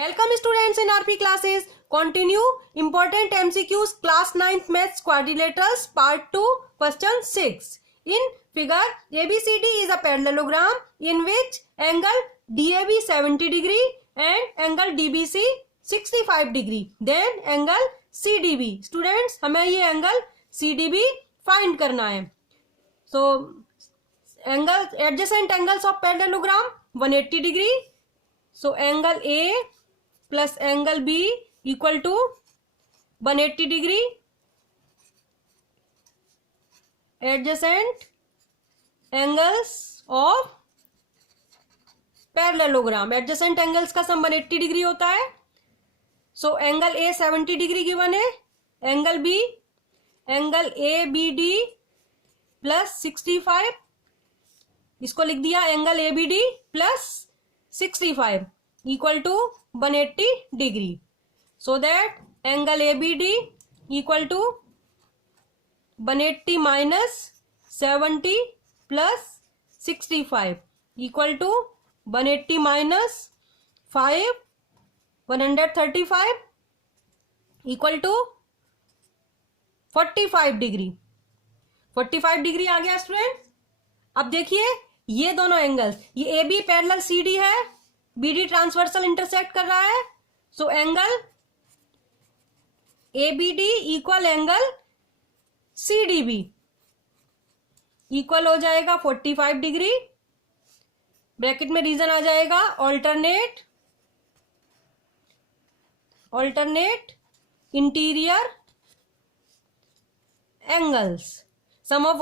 Welcome students in RP classes. Continue important MCQs class 9th maths quadrilaterals part 2 question 6. In figure ABCD is a parallelogram in which angle DAB 70 degree and angle DBC 65 degree. Then angle CDB. Students हमें ये angle CDB find करना है. So angle adjacent angles of parallelogram 180 degree. So angle A plus angle B equal to 180 degree. Adjacent angles of parallelogram. Adjacent angles का सम 180 degree होता है. So angle A 70 degree given है. Angle B angle ABD plus 65. इसको लिख दिया angle ABD plus 65 equal to 180 degree. So that angle ABD equal to 180 minus 70 plus 65 equal to 180 minus 5 135 equal to 45 degree. 45 degree आ गया student. अब देखिए ये दोनों एंगल्स, ये AB पैरेलल CD है, BD ट्रांसवर्सल इंटरसेक्ट कर रहा है. So angle ABD equal angle CDB equal हो जाएगा 45 डिग्री. ब्रैकेट में रीजन आ जाएगा alternate interior angles. Sum of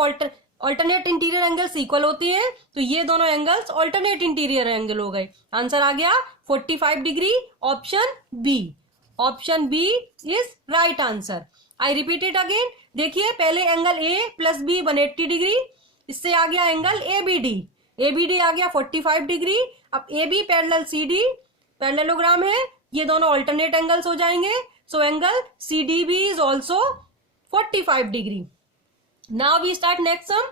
alternate interior angles equal होती है, तो ये दोनों एंगल्स ऑल्टरनेट इंटीरियर एंगल हो गए. आंसर आ गया 45 degree. Option B. Option B is right answer. I repeat it again. देखिए पहले angle A plus B 180 degree, इससे आ गया एंगल एबीडी. एबीडी आ गया 45 डिग्री. अब एबी पैरेलल सीडी पैरेललोग्राम है, ये दोनों ऑल्टरनेट एंगल्स हो जाएंगे. So angle CDB is also 45 degree. Now we start next sum.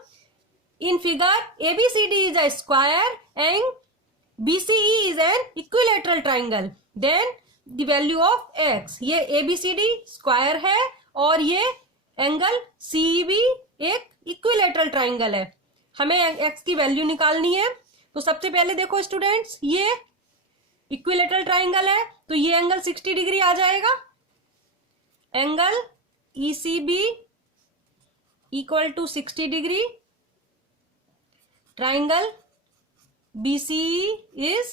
In figure ABCD is a square and BCE is an equilateral triangle. Then the value of x. ये ABCD square है और ये angle CEB एक equilateral triangle है. हमें x की value निकालनी है. तो सबसे पहले देखो स्टूडेंट्स, ये इक्विलेटरल ट्राइंगल है तो ये एंगल 60 डिग्री आ जाएगा. Angle ECB equal to 60 degree. Triangle BCE is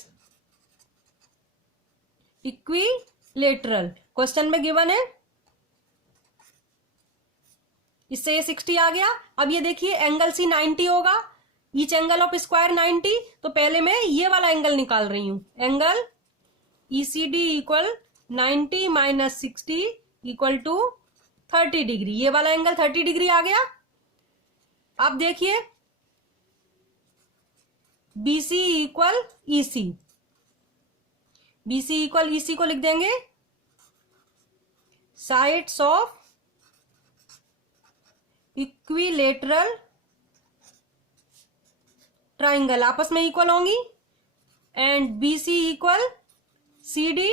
equilateral. Question में गिवन है, इससे ये 60 आ गया. अब ये देखिए एंगल C 90 होगा. Each angle of square 90. तो पहले मैं ये वाला एंगल निकाल रही हूं. Angle ECD equal 90 minus 60 equal to 30 degree. ये वाला एंगल 30 डिग्री आ गया. अब देखिए BC equal EC. BC equal EC को लिख देंगे साइड्स ऑफ इक्विलेटरल ट्राइंगल आपस में इक्वल होंगी. And BC equal CD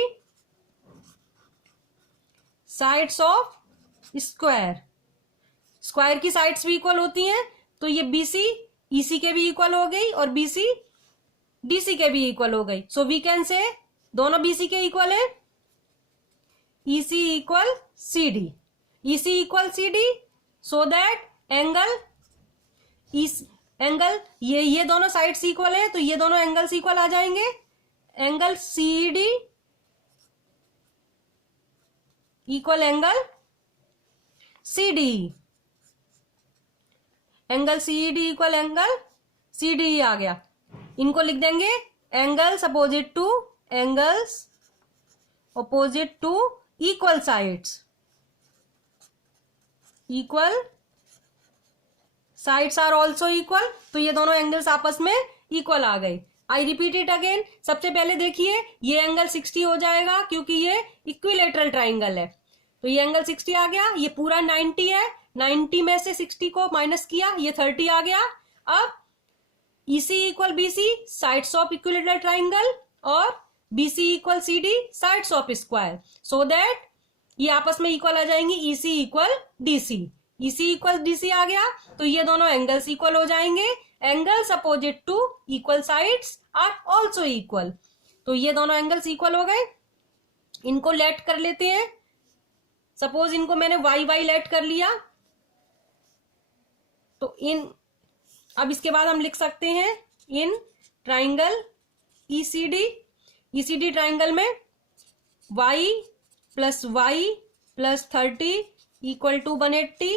sides of square. Square की साइड्स भी इक्वल होती हैं, तो ये BC EC के भी इक्वल हो गई और BC DC के भी इक्वल हो गई. सो वी कैन से दोनों BC के इक्वल है. EC equal CD. EC equal CD. So that angle ये दोनों साइड्स इक्वल है, तो ये दोनों एंगल्स इक्वल आ जाएंगे. Angle CD equal angle CDE. Angle CED equal angle CDE आ गया. इनको लिख देंगे angles opposite to equal sides. Equal sides are also equal. तो ये दोनों एंगल्स आपस में इक्वल आ गए. I repeat it again. सबसे पहले देखिए ये एंगल 60 हो जाएगा क्योंकि ये इक्विलेटरल ट्राइंगल है. तो ये एंगल 60 आ गया. ये पूरा 90 है. 90 में से 60 को माइनस किया, ये 30 आ गया. अब EC equal BC sides of equilateral triangle और BC equal CD sides of square, so that ये आपस में इक्वल आ जाएंगी, EC equal DC। EC equal DC आ गया तो ये दोनों एंगल्स इक्वल हो जाएंगे। Angles opposite to equal sides are also equal, तो ये दोनों एंगल्स इक्वल हो गए। इनको लेट कर लेते हैं, सपोज इनको मैंने वाई वाई लेट कर लिया, तो अब इसके बाद हम लिख सकते हैं इन ट्राइंगल ECD ट्राइंगल में y plus y plus 30 equal to 180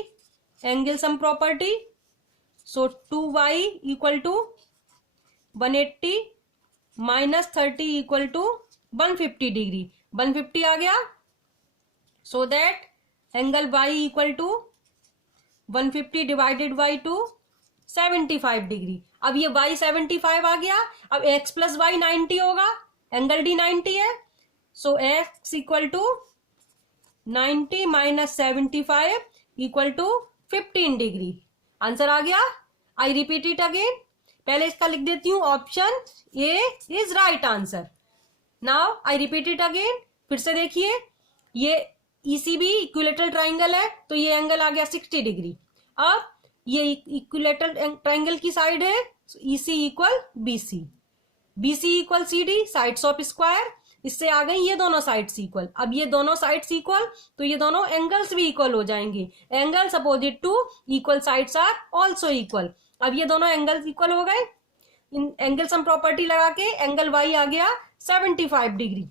angle sum property, so 2y equal to 180 minus 30 equal to 150 degree, 150 आ गया, so that angle y equal to 150 divided by 2 75 degree. अब ये y 75 आ गया, अब x plus y 90 होगा, angle D 90 है, so x equal to 90 minus 75 equal to 15 degree. Answer आ गया। आई रिपीट इट अगेन, पहले इसका लिख देती हूं, option A is right answer. Now I repeat it again, फिर से देखिए, ये ECB इक्विलेटरल ट्राइंगल है तो ये एंगल आ गया 60 डिग्री। अब ये इक्विलेटरल ट्राइंगल की साइड है, EC equal BC equal CD sides of square, इससे आ गई ये दोनों साइड्स इक्वल। अब ये दोनों साइड्स इक्वल तो ये दोनों एंगल्स भी इक्वल हो जाएंगे। Angles opposite to equal sides are also equal. अब ये दोनों एंगल्स इक्वल हो गए, इन एंगल सम प्रॉपर्टी लगा के एंगल y आ गया 75 डिग्री।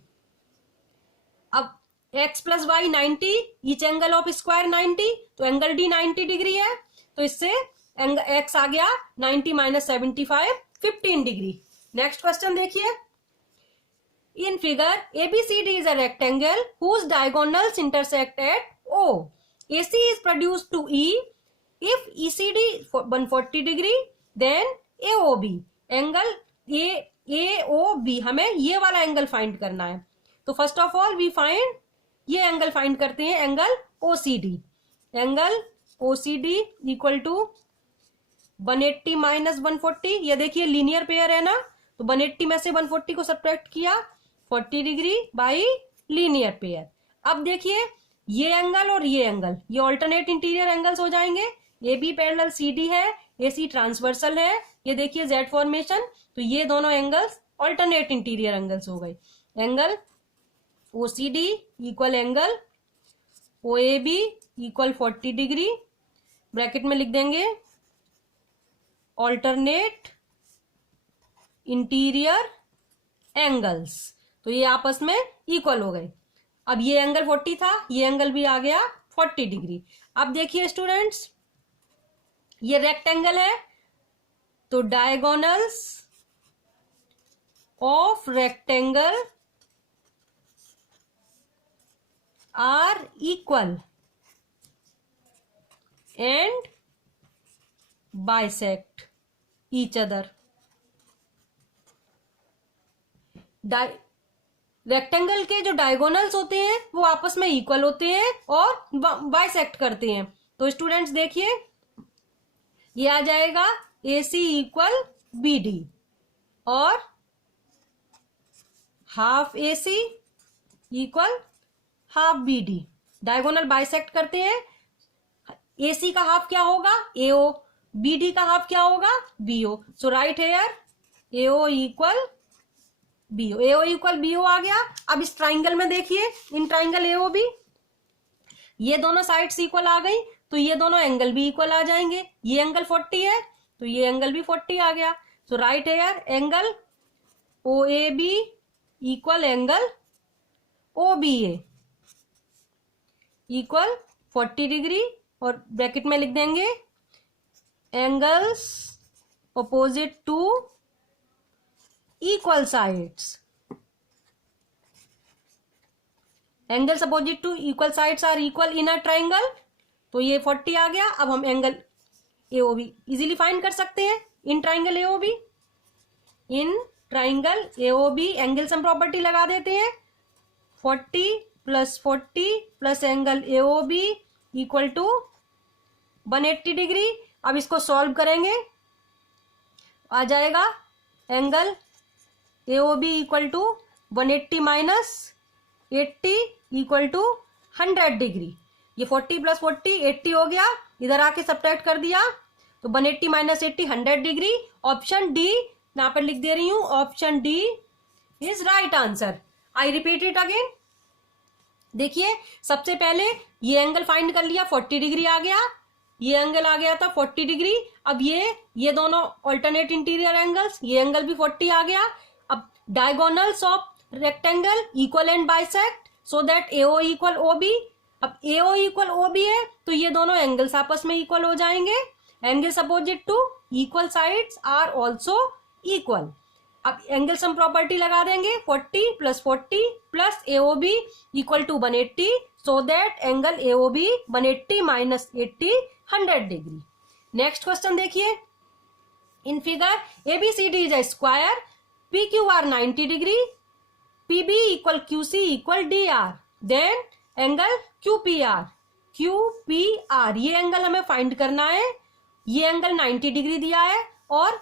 अब x plus y 90, each angle of square 90, तो एंगल D 90 डिग्री है, तो इससे x आ गया 90 माइनस 75 15 डिग्री। नेक्स्ट क्वेश्चन देखिए, in figure ABCD is a rectangle whose diagonals intersect at O. AC is produced to E if ECD 140 degree, then AOB angle AOB, हमें ये वाला angle find करना है। तो first of all we find, ये angle find करते हैं, angle OCD। Angle OCD equal to 180 minus 140, ये देखिए लीनियर पेयर है ना, तो 180 में से 140 को सब्ट्रैक्ट किया, 40 डिग्री बाई लीनियर पेयर। अब देखिए ये एंगल और ये एंगल, ये ऑल्टरनेट इंटीरियर एंगल्स हो जाएंगे। AB पैरेलल CD है, AC ट्रांसवर्सल है, ये देखिए Z फॉर्मेशन, तो ये दोनों एंगल्स ऑल्टरनेट इंटीरियर एंगल्स हो गए। Angle OCD equal angle OAB equal 40 degree, bracket में लिख देंगे ऑल्टरनेट इंटीरियर एंगल्स, तो ये आपस में इक्वल हो गए। अब ये एंगल 40 था, ये एंगल भी आ गया 40 डिग्री। अब देखिए स्टूडेंट्स, ये रेक्टेंगल है, तो diagonals of rectangle are equal and bisect each other. Rectangle के जो डायगोनल्स होते हैं वो आपस में इक्वल होते हैं और बाइसेक्ट करते हैं। तो स्टूडेंट्स देखिए, ये आ जाएगा AC इक्वल BD और half AC equal half BD। Diagonal bisect करते हैं, AC का हाफ क्या होगा AO, BD का हाफ क्या होगा BO। So right here AO equal BO, AO equal BO आ गया। अब इस ट्राइंगल में देखिए, इन ट्राइंगल AOB, ये दोनों साइड्स इक्वल आ गई, तो ये दोनों एंगल भी इक्वल आ जाएंगे। ये एंगल 40 है तो ये एंगल भी 40 आ गया। So right here angle OAB equal angle OBA equal 40 degree, और ब्रैकेट में लिख देंगे angles opposite to equal sides. Angles opposite to equal sides are equal in a triangle, तो ये 40 आ गया। अब हम एंगल AOB इजीली फाइंड कर सकते हैं in triangle AOB। In triangle AOB angle sum property लगा देते हैं, 40 plus 40 plus angle AOB equal to 180 degree. अब इसको सॉल्व करेंगे, आ जाएगा angle AOB equal to 180 minus 80 equal to 100 degree. ये 40 प्लस 40 80 हो गया, इधर आके सब्ट्रैक्ट कर दिया तो 180 माइनस 80 100 डिग्री। ऑप्शन डी यहां पर लिख दे रही हूं, option D is right answer. I repeat it again. देखिए सबसे पहले ये एंगल फाइंड कर लिया, 40 डिग्री आ गया, ये एंगल आ गया था 40 डिग्री। अब ये दोनों ऑल्टरनेट इंटीरियर एंगल्स, ये एंगल भी 40 आ गया। अब diagonals of rectangle equal and bisect so that AO equal OB। अब AO इक्वल OB है तो ये दोनों एंगल्स आपस में इक्वल हो जाएंगे। Angles opposite to equal sides are also equal. अब एंगल सम प्रॉपर्टी लगा देंगे, 40 plus AOB equal to 180 so that angle AOB 180 minus 80 100 degree. Next question देखिए, in figure ABCD is a square, PQR 90 degree, PB equal QC equal DR, then angle QPR ये angle हमें find करना है। ये angle 90 degree दिया है और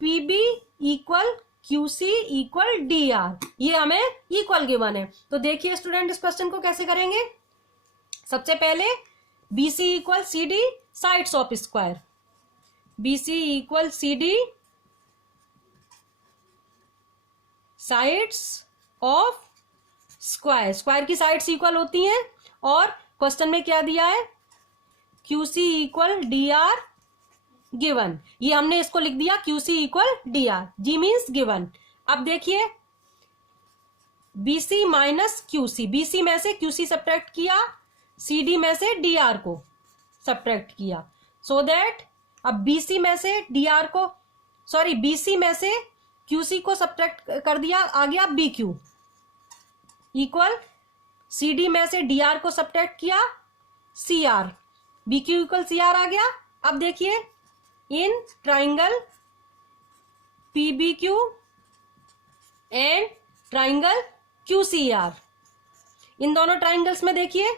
PB equal QC equal DR, ये हमें इक्वल गिवन है। तो देखिए स्टूडेंट इस क्वेश्चन को कैसे करेंगे। सबसे पहले BC equal CD sides of square, BC equal CD sides of square. Square की साइड्स इक्वल होती हैं और क्वेश्चन में क्या दिया है, QC इक्वल DR गिवन। ये हमने इसको लिख दिया QC equal DR, G means given. अब देखिए BC माइनस QC, BC में से QC सब्ट्रैक्ट किया, CD में से DR को सब्ट्रैक्ट किया, सो दैट अब BC में से DR को BC में से QC को सब्ट्रैक्ट कर दिया, आ गया BQ इक्वल CD में से DR को सब्ट्रैक्ट किया CR, BQ इक्वल CR आ गया। अब देखिए in triangle PBQ and triangle QCR, इन दोनों ट्राइंगल्स में देखिए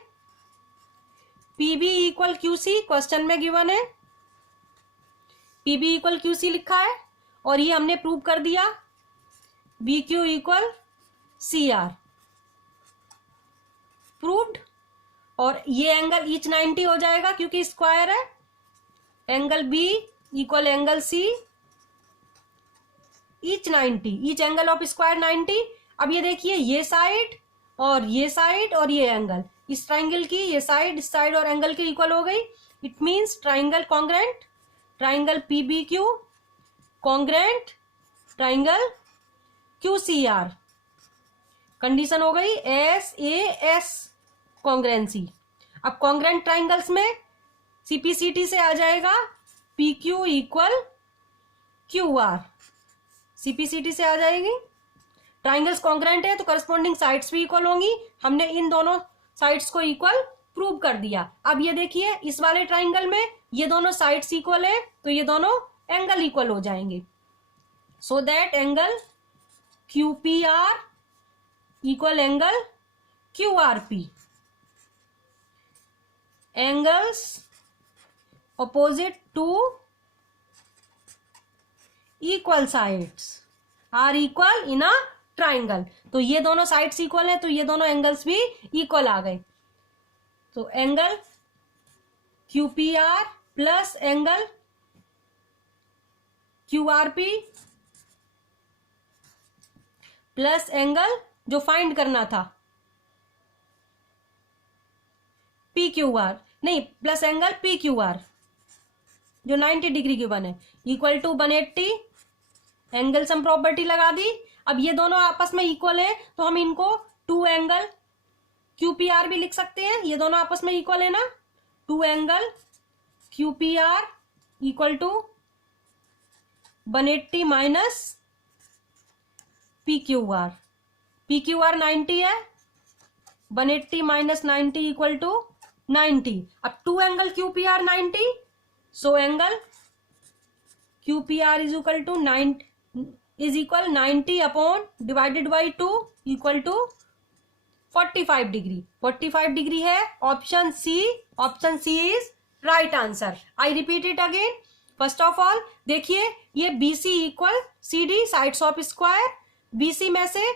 PB इक्वल QC क्वेश्चन में गिवन है, PB इक्वल QC लिखा है और ये हमने प्रूव कर दिया, BQ इक्वल CR प्रूव्ड। और ये एंगल ईच 90 हो जाएगा क्योंकि स्क्वायर है। Angle B equal angle C each 90, each angle of square 90। अब ये देखिए ये साइड और ये एंगल, इस ट्राइंगल की ये साइड, इस साइड और एंगल के इक्वल हो गई। It means triangle congruent, triangle PBQ congruent triangle QCR। Condition हो गई SAS कॉन्ग्रेंसी। अब कॉन्ग्रेंट ट्राइंगल्स में CPCT से आ जाएगा PQ इक्वल QR, CPCT से आ जाएगी। ट्राइंगल्स कॉन्ग्रेंट है तो करस्पॉन्डिंग साइड्स भी इक्वल होंगी। हमने इन दोनों साइड्स को इक्वल प्रूव कर दिया। अब ये देखिए इस वाले ट्राइंगल में ये दोनों साइड्स इक्वल है तो ये दोनों एंगल इक्वल हो जाएंगे, सो that angle QPR equal angle QRP। Angles opposite to equal sides are equal in a triangle। तो ये दोनों साइड्स इक्वल है तो ये दोनों एंगल्स भी इक्वल आ गए। तो angle QPR plus angle QRP plus angle जो फाइंड करना था PQR, नहीं प्लस एंगल PQR जो 90 डिग्री गिवन है equal to 180। Angle sum property लगा दी। अब ये दोनों आपस में इक्वल है तो हम इनको टू एंगल QPR भी लिख सकते हैं, ये दोनों आपस में इक्वल है ना। Two angle QPR equal to 180 minus PQR, PQR 90 है, 180 माइनस 90 इक्वल टू 90। अब two angle QPR 90, so angle QPR is equal to 90 upon divided by 2 equal to 45 degree. 45 degree है option C. Option C is right answer. I repeat it again. First of all देखिए ये BC equal CD sides of square. BC में से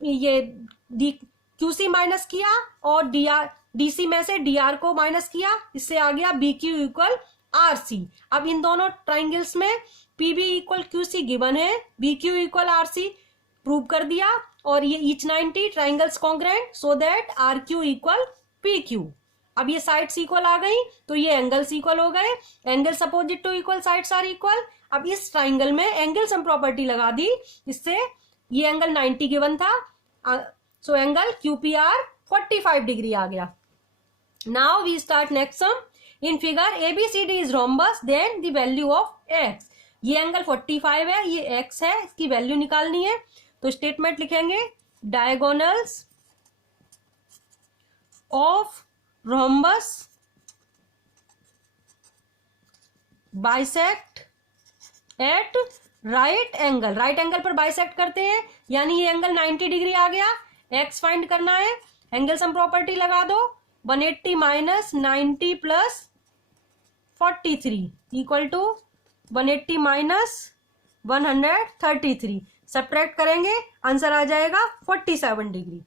ये QC minus किया और DC में से DR को माइनस किया, इससे आ गया BQ इक्वल RC। अब इन दोनों ट्राइंगल्स में PB इक्वल QC गिवन है, BQ इक्वल RC प्रूव कर दिया, और ये each 90 triangles congruent so that RQ equal PQ। अब ये साइड्स इक्वल आ गई तो ये एंगल्स इक्वल हो गए, angles opposite to equal sides are equal. अब इस ट्राइंगल में एंगल सम प्रॉपर्टी लगा दी, इससे ये एंगल 90 गिवन था, सो एंगल QPR 45 डिग्री आ गया। Now we start next sum. In figure ABCD is rhombus, then the value of x। ये एंगल 45 है, ये x है, इसकी वैल्यू निकालनी है। तो स्टेटमेंट लिखेंगे, diagonals of rhombus bisect at right angle. Right angle पर बाइसेक्ट करते हैं, यानी ये एंगल 90 डिग्री आ गया। x फाइंड करना है, एंगल सम प्रॉपर्टी लगा दो, 180 minus 90 plus 43 equal to 180 minus 133। Subtract करेंगे, आंसर आ जाएगा 47 डिग्री।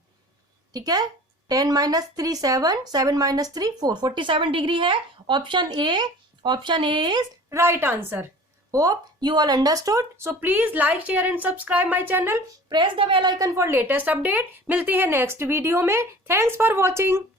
ठीक है, 10 माइनस 3 7, 7 माइनस 3 4, 47 डिग्री है। Option A is right answer. Hope you all understood. So please like, share and subscribe my channel. Press the bell icon for latest update. मिलती है next video में। Thanks for watching.